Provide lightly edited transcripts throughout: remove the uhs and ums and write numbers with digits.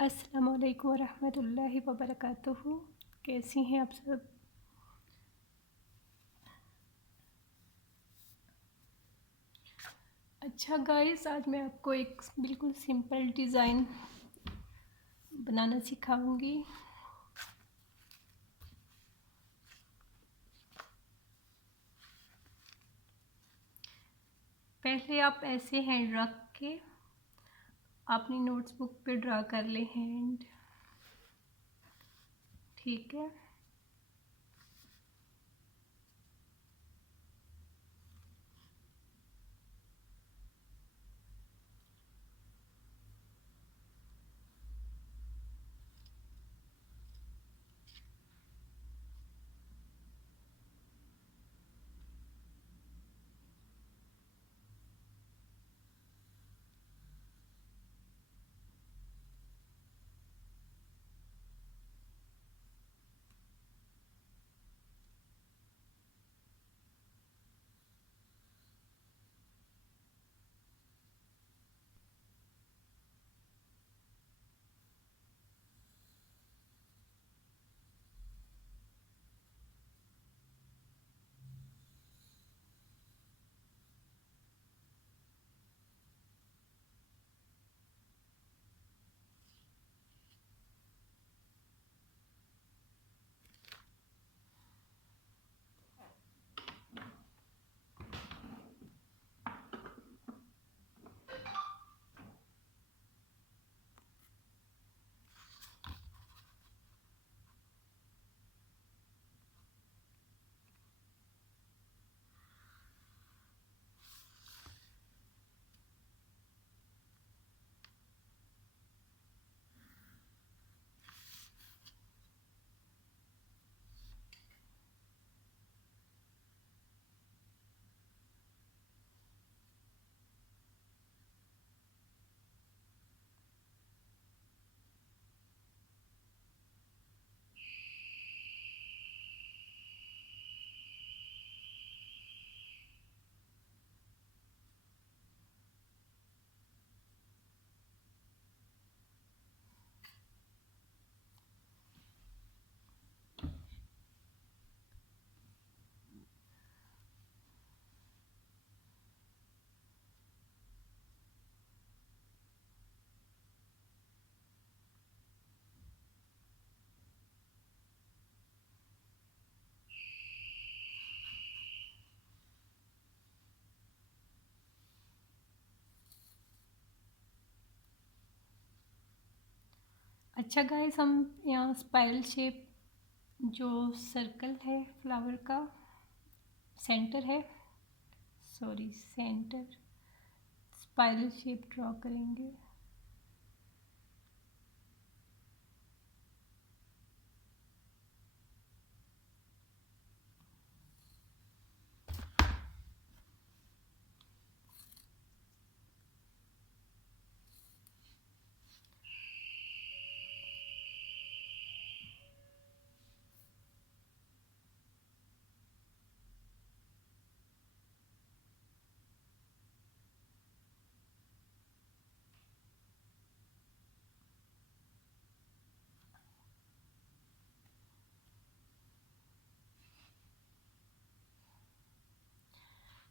अस्सलाम वालेकुम रहमतुल्लाहि व बरकातुहू। कैसी हैं आप सब? अच्छा गाइस, आज मैं आपको एक बिल्कुल सिंपल डिज़ाइन बनाना सिखाऊंगी। पहले आप ऐसे हैंड रख के अपनी नोट्सबुक पे ड्रा कर ले हैंड। ठीक है। अच्छा गाइस, हम यहाँ स्पाइरल शेप जो सर्कल है फ्लावर का सेंटर है, sorry centre, spiral shape draw करेंगे।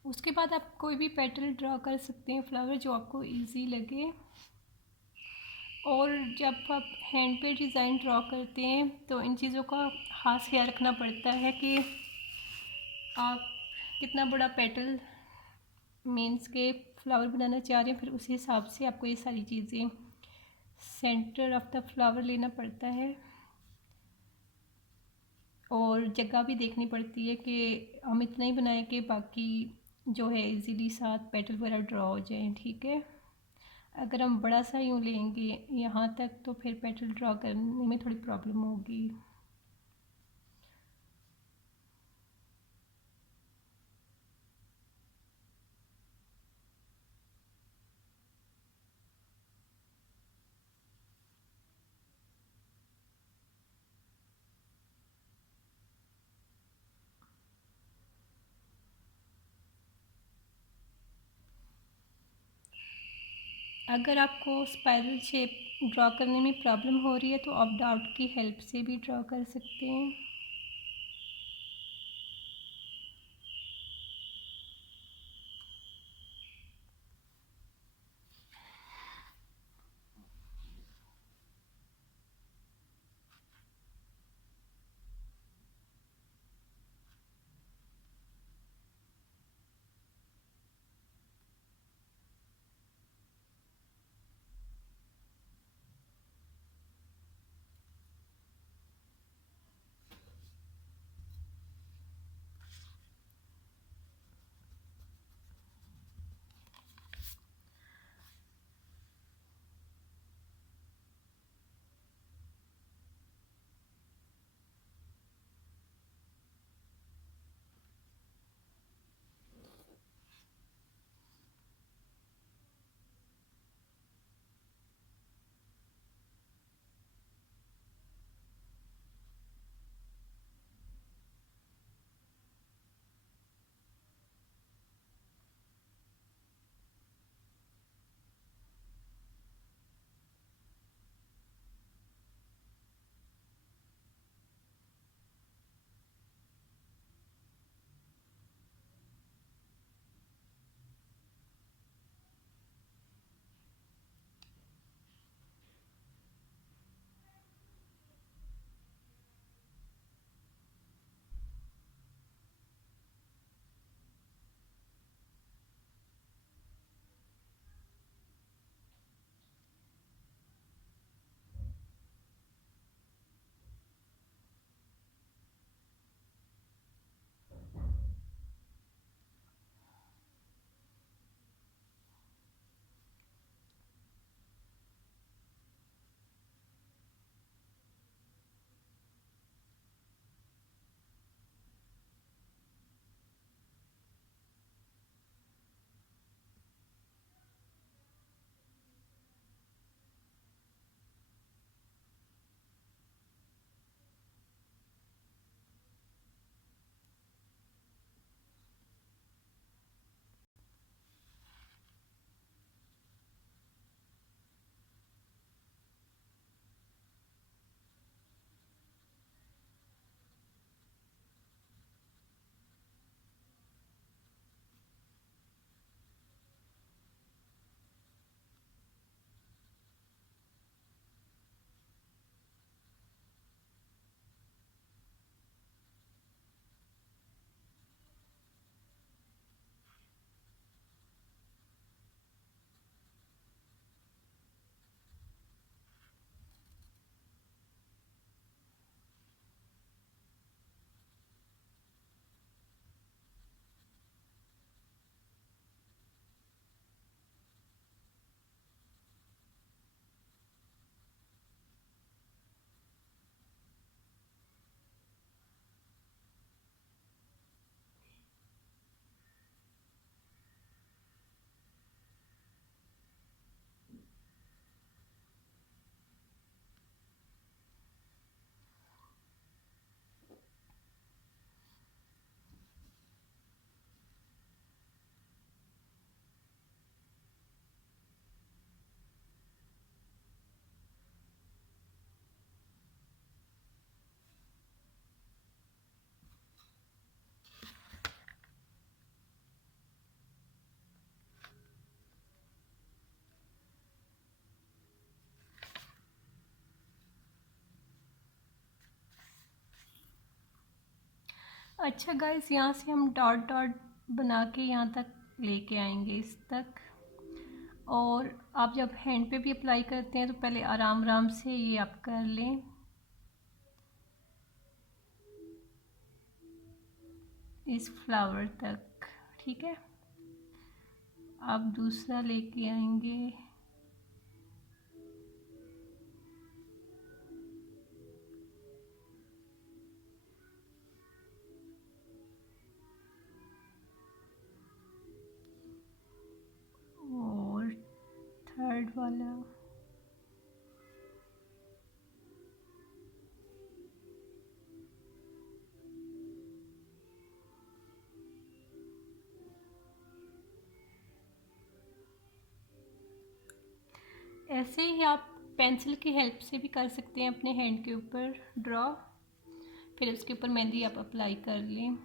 उसके बाद आप कोई भी पेटल ड्रॉ कर सकते हैं फ्लावर जो आपको इजी लगे। और जब आप हैंड पे डिज़ाइन ड्रॉ करते हैं तो इन चीज़ों का खास ख्याल रखना पड़ता है कि आप कितना बड़ा पेटल मीन्स के फ्लावर बनाना चाह रहे हैं, फिर उस हिसाब से आपको ये सारी चीज़ें सेंटर ऑफ द फ्लावर लेना पड़ता है। और जगह भी देखनी पड़ती है कि हम इतना ही बनाएं कि बाकी जो है इजीली साथ पेटल वगैरह ड्रॉ हो जाएं। ठीक है। अगर हम बड़ा सा यूँ लेंगे यहाँ तक तो फिर पेटल ड्रॉ करने में थोड़ी प्रॉब्लम होगी। अगर आपको स्पाइरल शेप ड्रॉ करने में प्रॉब्लम हो रही है तो आप डाउट की हेल्प से भी ड्रॉ कर सकते हैं। अच्छा गाइस, यहाँ से हम डॉट डॉट बना के यहाँ तक लेके आएंगे इस तक। और आप जब हैंड पे भी अप्लाई करते हैं तो पहले आराम आराम से ये आप कर लें, इस फ्लावर तक। ठीक है, आप दूसरा लेके आएंगे। और थर्ड वाला। ऐसे ही आप पेंसिल की हेल्प से भी कर सकते हैं अपने हैंड के ऊपर ड्रॉ। फिर उसके ऊपर मेहंदी आप अप्लाई कर लें।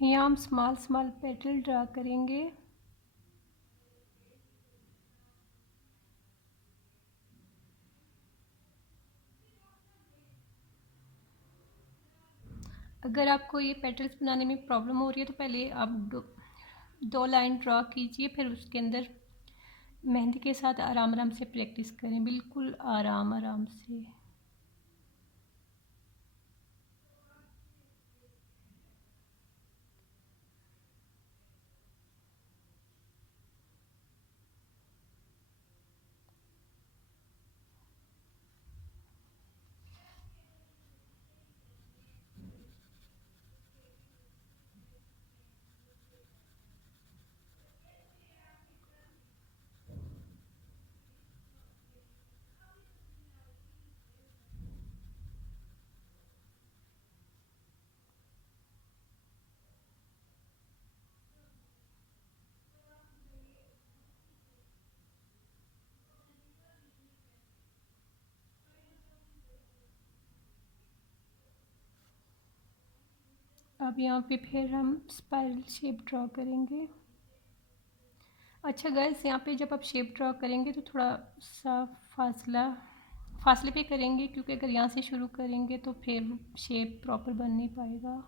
यहाँ हम स्मॉल स्मॉल पेटल ड्रा करेंगे। अगर आपको ये पेटल्स बनाने में प्रॉब्लम हो रही है तो पहले आप दो लाइन ड्रा कीजिए, फिर उसके अंदर मेहंदी के साथ आराम आराम से प्रैक्टिस करें, बिल्कुल आराम आराम से। अब यहाँ पे फिर हम स्पाइरल शेप ड्रॉ करेंगे। अच्छा गाइस, यहाँ पे जब आप शेप ड्रॉ करेंगे तो थोड़ा सा फासले पे करेंगे, क्योंकि अगर यहाँ से शुरू करेंगे तो फिर शेप प्रॉपर बन नहीं पाएगा।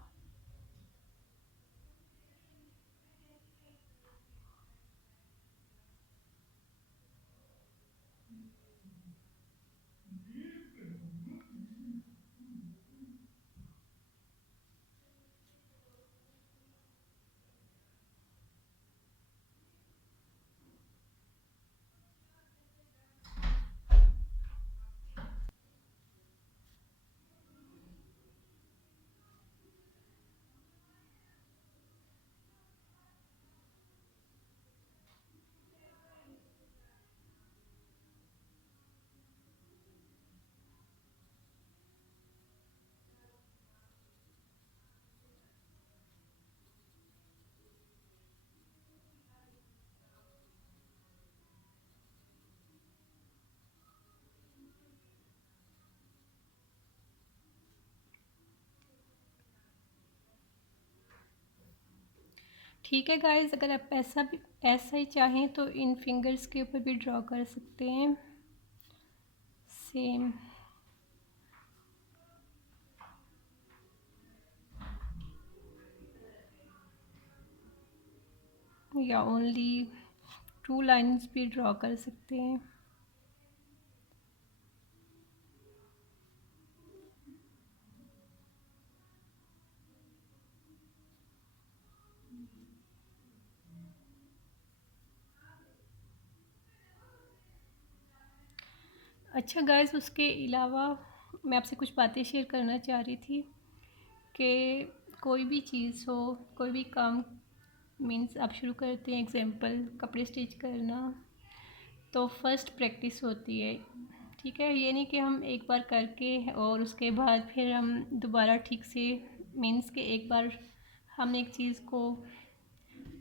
ठीक है गाइस, अगर आप ऐसा ही चाहें तो इन फिंगर्स के ऊपर भी ड्रॉ कर सकते हैं सेम। या ओनली 2 लाइंस भी ड्रॉ कर सकते हैं। अच्छा गाइस, उसके अलावा मैं आपसे कुछ बातें शेयर करना चाह रही थी कि कोई भी चीज़ हो, कोई भी काम मीन्स आप शुरू करते हैं, एग्जांपल कपड़े स्टिच करना, तो फर्स्ट प्रैक्टिस होती है। ठीक है, ये नहीं कि हम एक बार करके और उसके बाद फिर हम दोबारा ठीक से मीन्स के एक बार हमने एक चीज़ को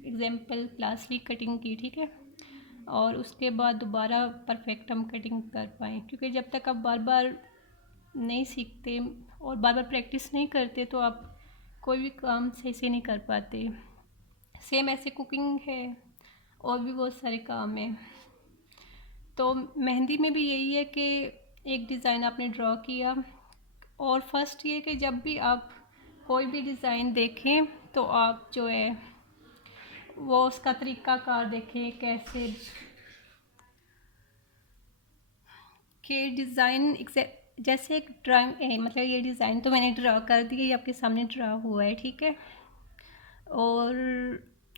एग्जांपल क्लासली कटिंग की, ठीक है, और उसके बाद दोबारा परफेक्ट हम कटिंग कर पाएँ, क्योंकि जब तक आप बार बार नहीं सीखते और बार बार प्रैक्टिस नहीं करते तो आप कोई भी काम सही से नहीं कर पाते। सेम ऐसे कुकिंग है और भी बहुत सारे काम हैं। तो मेहंदी में भी यही है कि एक डिज़ाइन आपने ड्रॉ किया, और फर्स्ट ये कि जब भी आप कोई भी डिज़ाइन देखें तो आप जो है वो उसका तरीक़ाकार देखें, कैसे कि डिज़ाइन जैसे एक ड्राइंग मतलब ये डिज़ाइन तो मैंने ड्रा कर दिया, ये आपके सामने ड्रा हुआ है, ठीक है, और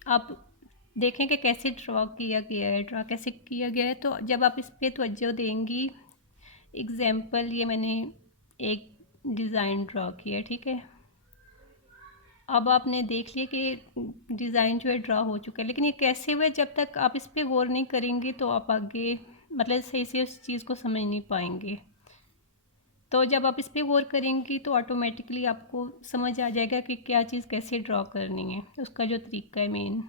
आप देखें कि कैसे ड्रॉ किया गया है, ड्रा कैसे किया गया है। तो जब आप इस पर तवज्जो देंगी, एग्जाम्पल ये मैंने एक डिज़ाइन ड्रॉ किया, ठीक है, अब आपने देख लिया कि डिज़ाइन जो है ड्रा हो चुका है, लेकिन ये कैसे हुआ, जब तक आप इस पर गौर नहीं करेंगे तो आप आगे मतलब सही से उस चीज़ को समझ नहीं पाएंगे। तो जब आप इस पर गौर करेंगी तो ऑटोमेटिकली आपको समझ आ जाएगा कि क्या चीज़ कैसे ड्रॉ करनी है, उसका जो तरीका है मेन।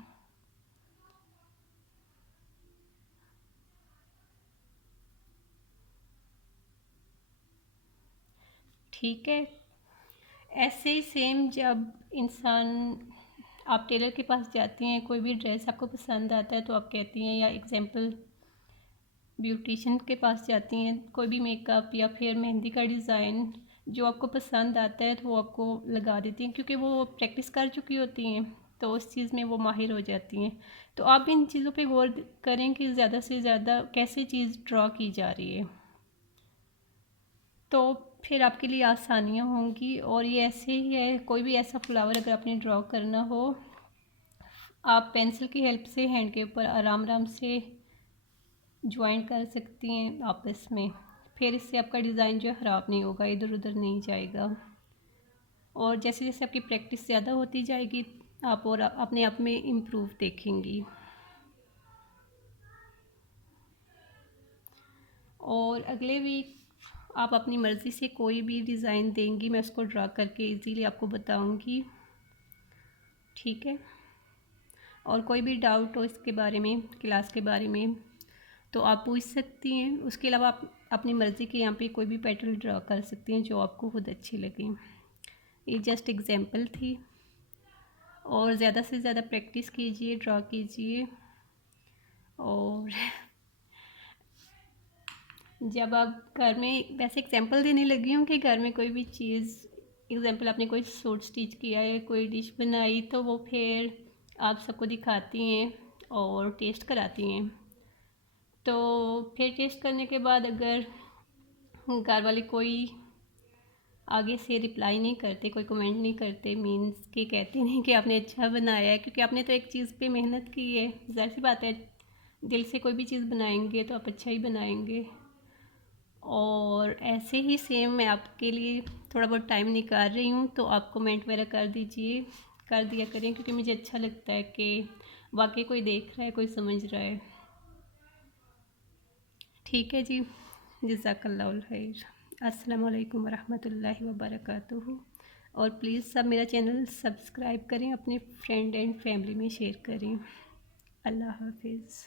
ठीक है, ऐसे ही सेम जब इंसान आप टेलर के पास जाती हैं, कोई भी ड्रेस आपको पसंद आता है तो आप कहती हैं, या एग्जांपल ब्यूटिशियन के पास जाती हैं, कोई भी मेकअप या फिर मेहंदी का डिज़ाइन जो आपको पसंद आता है तो वो आपको लगा देती हैं, क्योंकि वो प्रैक्टिस कर चुकी होती हैं तो उस चीज़ में वो माहिर हो जाती हैं। तो आप इन चीज़ों पे गौर करें कि ज़्यादा से ज़्यादा कैसे चीज़ ड्रॉ की जा रही है, तो फिर आपके लिए आसानियाँ होंगी। और ये ऐसे ही है, कोई भी ऐसा फ्लावर अगर आपने ड्रॉ करना हो, आप पेंसिल की हेल्प से हैंड के ऊपर आराम आराम से ज्वाइन कर सकती हैं आपस में, फिर इससे आपका डिज़ाइन जो है ख़राब नहीं होगा, इधर उधर नहीं जाएगा। और जैसे जैसे आपकी प्रैक्टिस ज़्यादा होती जाएगी आप और अपने आप में इम्प्रूव देखेंगी। और अगले वीक आप अपनी मर्ज़ी से कोई भी डिज़ाइन देंगी, मैं उसको ड्रा करके इजीली आपको बताऊंगी, ठीक है। और कोई भी डाउट हो इसके बारे में, क्लास के बारे में, तो आप पूछ सकती हैं। उसके अलावा आप अपनी मर्ज़ी के यहाँ पे कोई भी पैटर्न ड्रा कर सकती हैं जो आपको खुद अच्छी लगे। ये जस्ट एग्जांपल थी, और ज़्यादा से ज़्यादा प्रैक्टिस कीजिए, ड्रा कीजिए। और जब आप घर में, वैसे एग्जांपल देने लगी हूँ कि घर में कोई भी चीज़, एग्जांपल आपने कोई सूट स्टिच किया है, कोई डिश बनाई, तो वो फिर आप सबको दिखाती हैं और टेस्ट कराती हैं। तो फिर टेस्ट करने के बाद अगर घर वाले कोई आगे से रिप्लाई नहीं करते, कोई कमेंट नहीं करते, मीन्स कि कहते नहीं कि आपने अच्छा बनाया है, क्योंकि आपने तो एक चीज़ पे मेहनत की है, ज़ाहिर सी बात है दिल से कोई भी चीज़ बनाएंगे तो आप अच्छा ही बनाएंगे। और ऐसे ही सेम मैं आपके लिए थोड़ा बहुत टाइम निकाल रही हूँ, तो आप कमेंट वगैरह कर दीजिए, कर दिया करें, क्योंकि मुझे अच्छा लगता है कि वाकई कोई देख रहा है, कोई समझ रहा है। ठीक है जी, जज़ाकल्लाहुल खैर। अस्सलाम वालेकुम वरहमतुल्लाहि वबरकातुहू। और प्लीज़ सब मेरा चैनल सब्सक्राइब करें, अपने फ्रेंड एंड फैमिली में शेयर करें। अल्लाह हाफिज़।